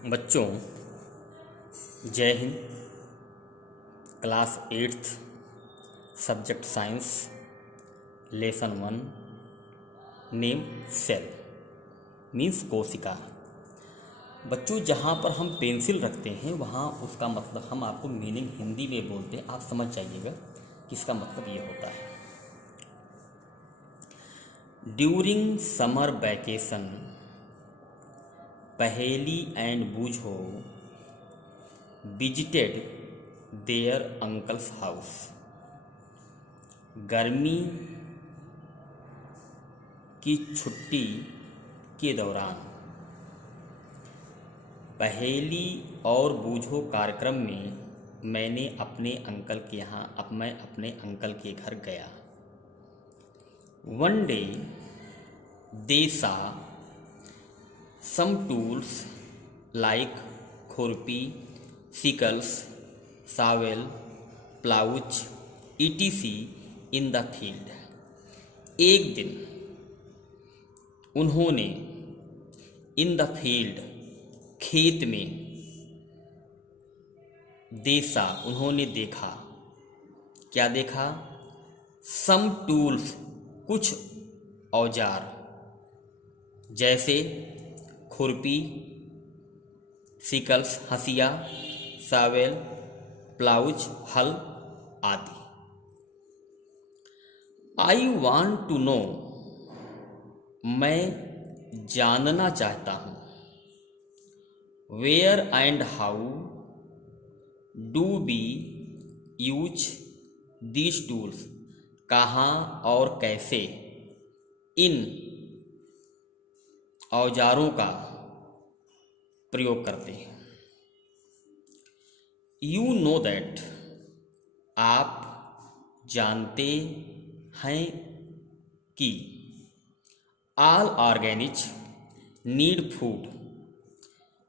बच्चों, जय हिंद। Class 8th subject science, lesson 1, name cell means कोशिका। बच्चों, जहाँ पर हम पेंसिल रखते हैं वहाँ उसका मतलब हम आपको मीनिंग हिंदी में बोलते हैं, आप समझ जाइएगा कि इसका मतलब ये होता है। During summer vacation Paheli and Boojho visited their uncle's house. गर्मी की छुट्टी के दौरान पहेली और बूझो कार्यक्रम में मैं अपने अंकल के घर गया। One day they saw some tools like khurpi, sickles, shovel, plough etc in the field. एक दिन उन्होंने इन द फील्ड खेत में देखा, उन्होंने देखा, क्या देखा? सम टूल्स कुछ औजार, जैसे खुरपी, सिकल्स हंसिया, सावेल, प्लाउच हल आदि। आई वांट टू नो, मैं जानना चाहता हूँ। Where and how do we use these tools, कहाँ और कैसे इन औजारों का प्रयोग करते हैं। यू नो दैट, आप जानते हैं कि ऑल ऑर्गेनिज नीड फूड,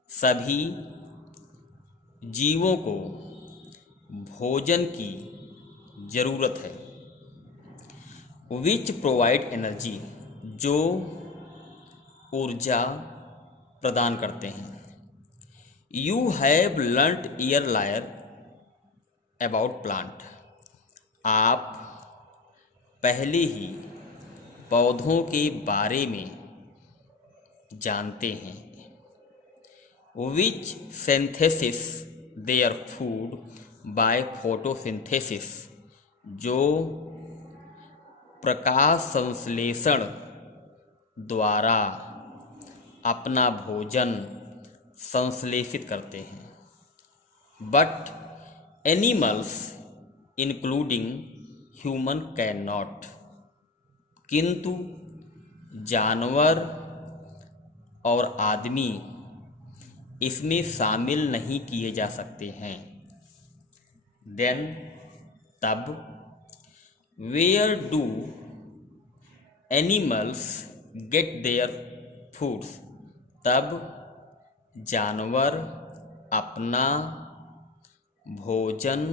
सभी जीवों को भोजन की जरूरत है। विच प्रोवाइड एनर्जी, जो ऊर्जा प्रदान करते हैं। You have learned earlier about plant, आप पहले ही पौधों के बारे में जानते हैं। Which synthesis their food by photosynthesis, जो प्रकाश संश्लेषण द्वारा अपना भोजन संश्लेषित करते हैं। But animals including human can not, किंतु जानवर और आदमी इसमें शामिल नहीं किए जा सकते हैं। देन तब, where do animals get their foods, तब जानवर अपना भोजन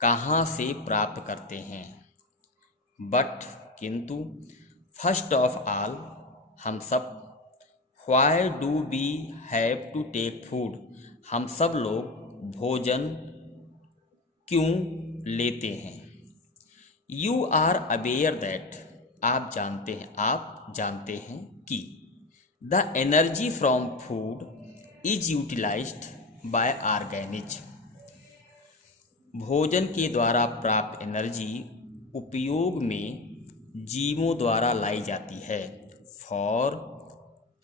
कहाँ से प्राप्त करते हैं। बट किंतु, फर्स्ट ऑफ ऑल, हम सब, why do we have to take food, हम सब लोग भोजन क्यों लेते हैं। यू आर अवेयर दैट, आप जानते हैं कि the energy from food is utilised by organisms, भोजन के द्वारा प्राप्त एनर्जी उपयोग में जीवों द्वारा लाई जाती है। For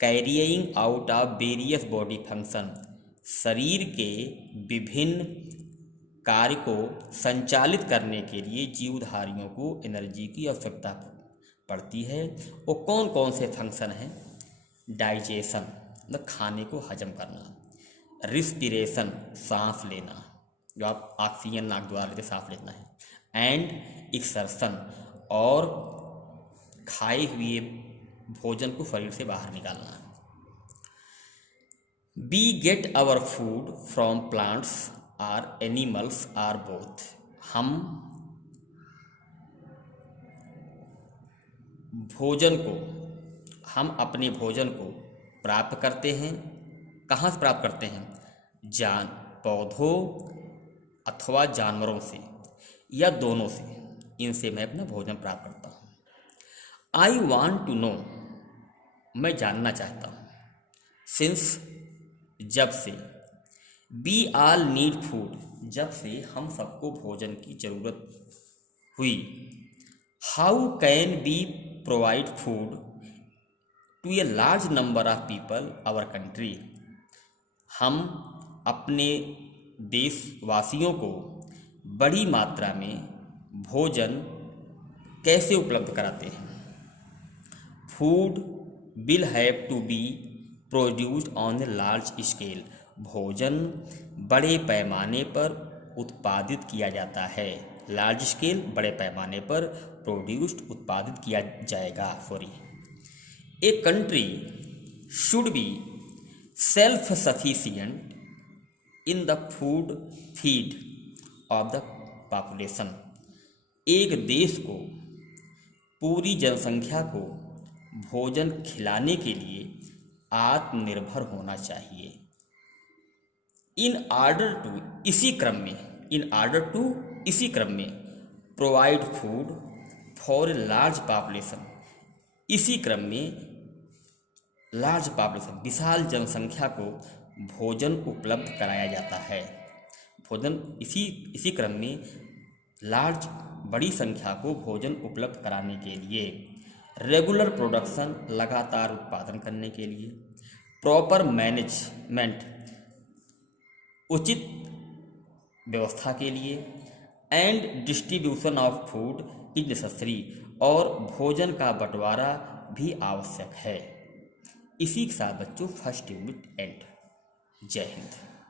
carrying out of various body function, शरीर के विभिन्न कार्य को संचालित करने के लिए जीवधारियों को एनर्जी की आवश्यकता पड़ती है। वो कौन कौन से फंक्शन हैं? डाइजेशन, मतलब खाने को हजम करना। रिस्पिरेशन, सांस लेना, जो आप ऑक्सीजन नाक द्वारा लेते सांस लेना है। एंड एक्सर्शन, और खाए हुए भोजन को शरीर से बाहर निकालना है। We get our food from plants or animals or both, हम अपने भोजन को प्राप्त करते हैं कहाँ से प्राप्त करते हैं? पौधों अथवा जानवरों से या दोनों से, इनसे मैं अपना भोजन प्राप्त करता हूँ। आई वॉन्ट टू नो, मैं जानना चाहता हूँ। सिंस, जब से। वी ऑल नीड फूड, जब से हम सबको भोजन की जरूरत हुई। How can be provide food to a large number of people our country, हम अपने देशवासियों को बड़ी मात्रा में भोजन कैसे उपलब्ध कराते हैं? Food will have to be produced on a large scale, भोजन बड़े पैमाने पर उत्पादित किया जाता है। लार्ज स्केल, बड़े पैमाने पर, प्रोड्यूस्ड, उत्पादित किया जाएगा। A country should be self sufficient in the food feed of the population, एक देश को पूरी जनसंख्या को भोजन खिलाने के लिए आत्मनिर्भर होना चाहिए। इन आर्डर टू, इसी क्रम में provide food for a large population, इसी क्रम में लार्ज पॉपुलेशन, विशाल जनसंख्या को भोजन उपलब्ध कराया जाता है। भोजन इसी क्रम में बड़ी संख्या को भोजन उपलब्ध कराने के लिए, रेगुलर प्रोडक्शन, लगातार उत्पादन करने के लिए, प्रॉपर मैनेजमेंट, उचित व्यवस्था के लिए, and distribution of food is necessary, और भोजन का बंटवारा भी आवश्यक है। इसी के साथ बच्चों फर्स्ट यूनिट एंड। जय हिंद।